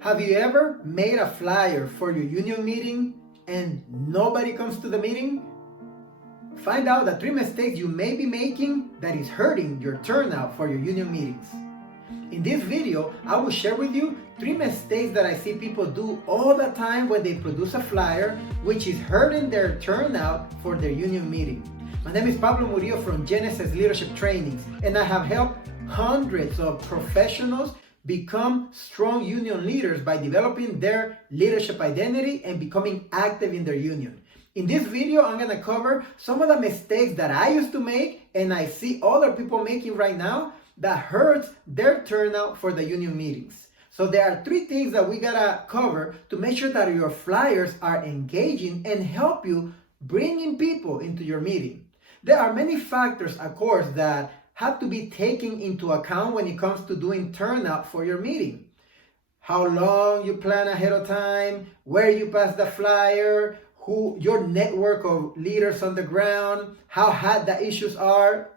Have you ever made a flyer for your union meeting and nobody comes to the meeting? Find out the 3 mistakes you may be making that is hurting your turnout for your union meetings. In this video, I will share with you 3 mistakes that I see people do all the time when they produce a flyer, which is hurting their turnout for their union meeting. My name is Pablo Murillo from Genesis Leadership Trainings, and I have helped hundreds of professionals become strong union leaders by developing their leadership identity and becoming active in their union. In this video, I'm going to cover some of the mistakes that I used to make and I see other people making right now that hurts their turnout for the union meetings. So there are 3 things that we got to cover to make sure that your flyers are engaging and help you bringing people into your meeting. There are many factors, of course, that have to be taken into account when it comes to doing turnout for your meeting. How long you plan ahead of time, where you pass the flyer, who your network of leaders on the ground, how hot the issues are.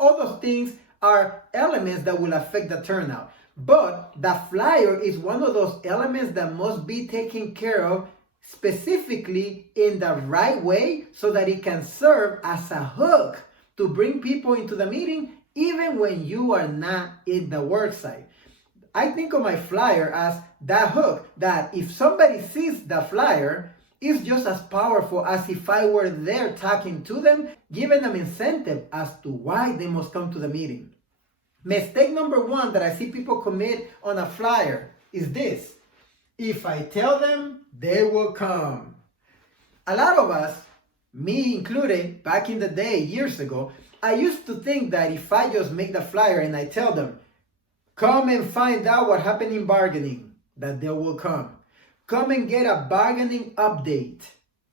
All those things are elements that will affect the turnout. But the flyer is one of those elements that must be taken care of specifically in the right way so that it can serve as a hook to bring people into the meeting even when you are not in the work site. I think of my flyer as that hook that if somebody sees the flyer, it's just as powerful as if I were there talking to them, giving them incentive as to why they must come to the meeting. Mistake number 1 that I see people commit on a flyer is this: if I tell them, they will come. A lot of us, me included, back in the day, years ago, I used to think that if I just make the flyer and I tell them, come and find out what happened in bargaining, that they will come. Come and get a bargaining update,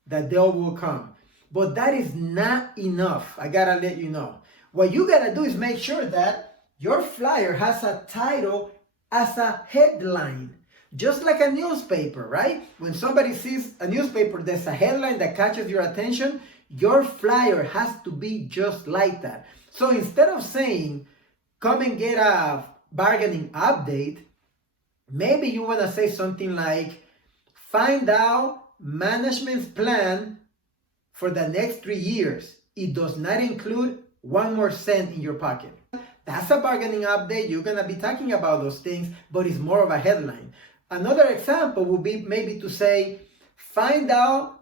that they will come. But that is not enough. I gotta let you know. What you gotta do is make sure that your flyer has a title as a headline. Just like a newspaper, right? When somebody sees a newspaper, there's a headline that catches your attention. Your flyer has to be just like that. So instead of saying, come and get a bargaining update, maybe you want to say something like, find out management's plan for the next 3 years. It does not include 1 more cent in your pocket. That's a bargaining update. You're going to be talking about those things, but it's more of a headline. Another example would be maybe to say, find out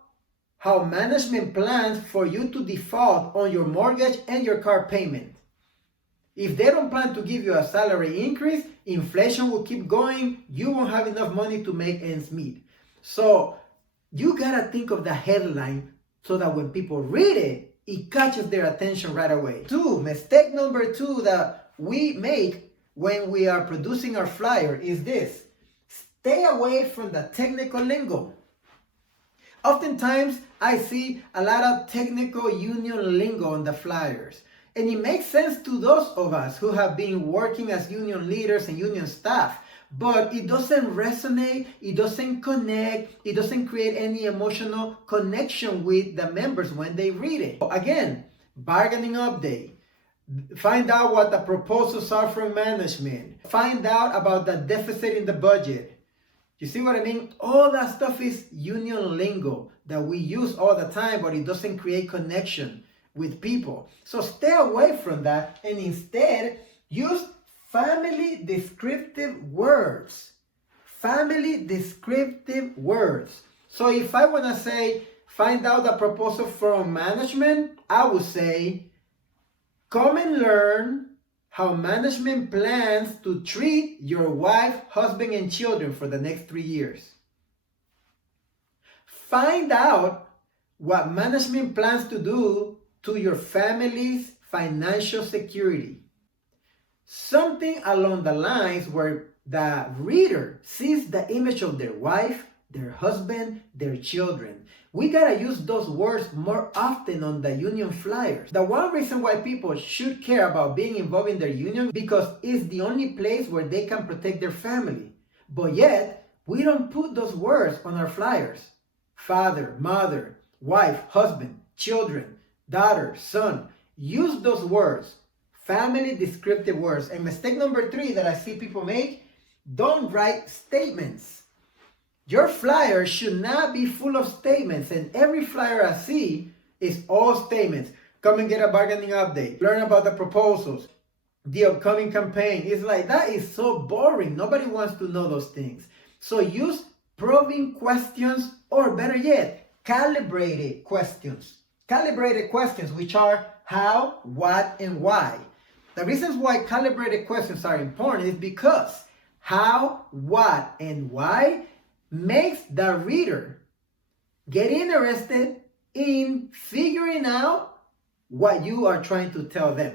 how management plans for you to default on your mortgage and your car payment. If they don't plan to give you a salary increase, inflation will keep going, you won't have enough money to make ends meet. So you gotta think of the headline so that when people read it, it catches their attention right away. Mistake number 2 that we make when we are producing our flyer is this: stay away from the technical lingo. Oftentimes, I see a lot of technical union lingo on the flyers. And it makes sense to those of us who have been working as union leaders and union staff. But it doesn't resonate, it doesn't connect, it doesn't create any emotional connection with the members when they read it. Again, bargaining update. Find out what the proposals are from management. Find out about the deficit in the budget. You see what I mean? All that stuff is union lingo that we use all the time, but it doesn't create connection with people. So stay away from that and instead use family descriptive words. Family descriptive words. So if I want to say, find out the proposal from management, I would say, come and learn how management plans to treat your wife, husband, and children for the next 3 years. Find out what management plans to do to your family's financial security. Something along the lines where the reader sees the image of their wife, their husband, their children. We gotta use those words more often on the union flyers. The one reason why people should care about being involved in their union because it's the only place where they can protect their family. But yet, we don't put those words on our flyers. Father, mother, wife, husband, children, daughter, son. Use those words. Family descriptive words. And mistake number 3 that I see people make, don't write statements. Your flyer should not be full of statements, and every flyer I see is all statements. Come and get a bargaining update. Learn about the proposals, the upcoming campaign. It's like, that is so boring. Nobody wants to know those things. So use probing questions, or better yet, calibrated questions. Calibrated questions, which are how, what, and why. The reasons why calibrated questions are important is because how, what, and why makes the reader get interested in figuring out what you are trying to tell them.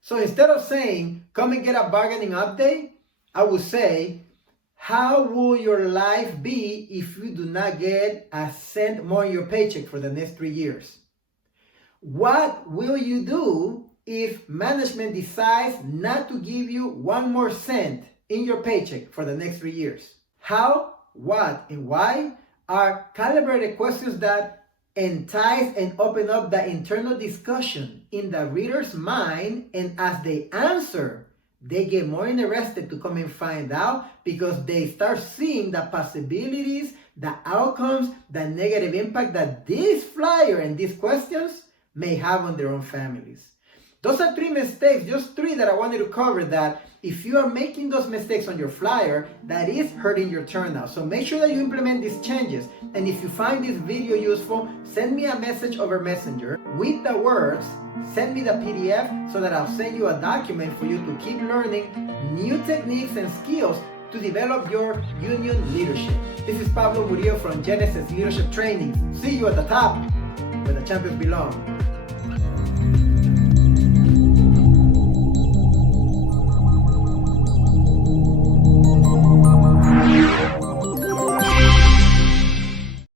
So instead of saying, come and get a bargaining update, I would say, how will your life be if you do not get a cent more in your paycheck for the next 3 years? What will you do if management decides not to give you 1 more cent in your paycheck for the next 3 years? How, what, and why are calibrated questions that entice and open up the internal discussion in the reader's mind, and as they answer, they get more interested to come and find out, because they start seeing the possibilities, the outcomes, the negative impact that this flyer and these questions may have on their own families. Those are 3 mistakes, just 3 that I wanted to cover, that if you are making those mistakes on your flyer, that is hurting your turnout. So make sure that you implement these changes. And if you find this video useful, send me a message over Messenger with the words, send me the PDF, so that I'll send you a document for you to keep learning new techniques and skills to develop your union leadership. This is Pablo Murillo from Genesis Leadership Training. See you at the top, where the champions belong.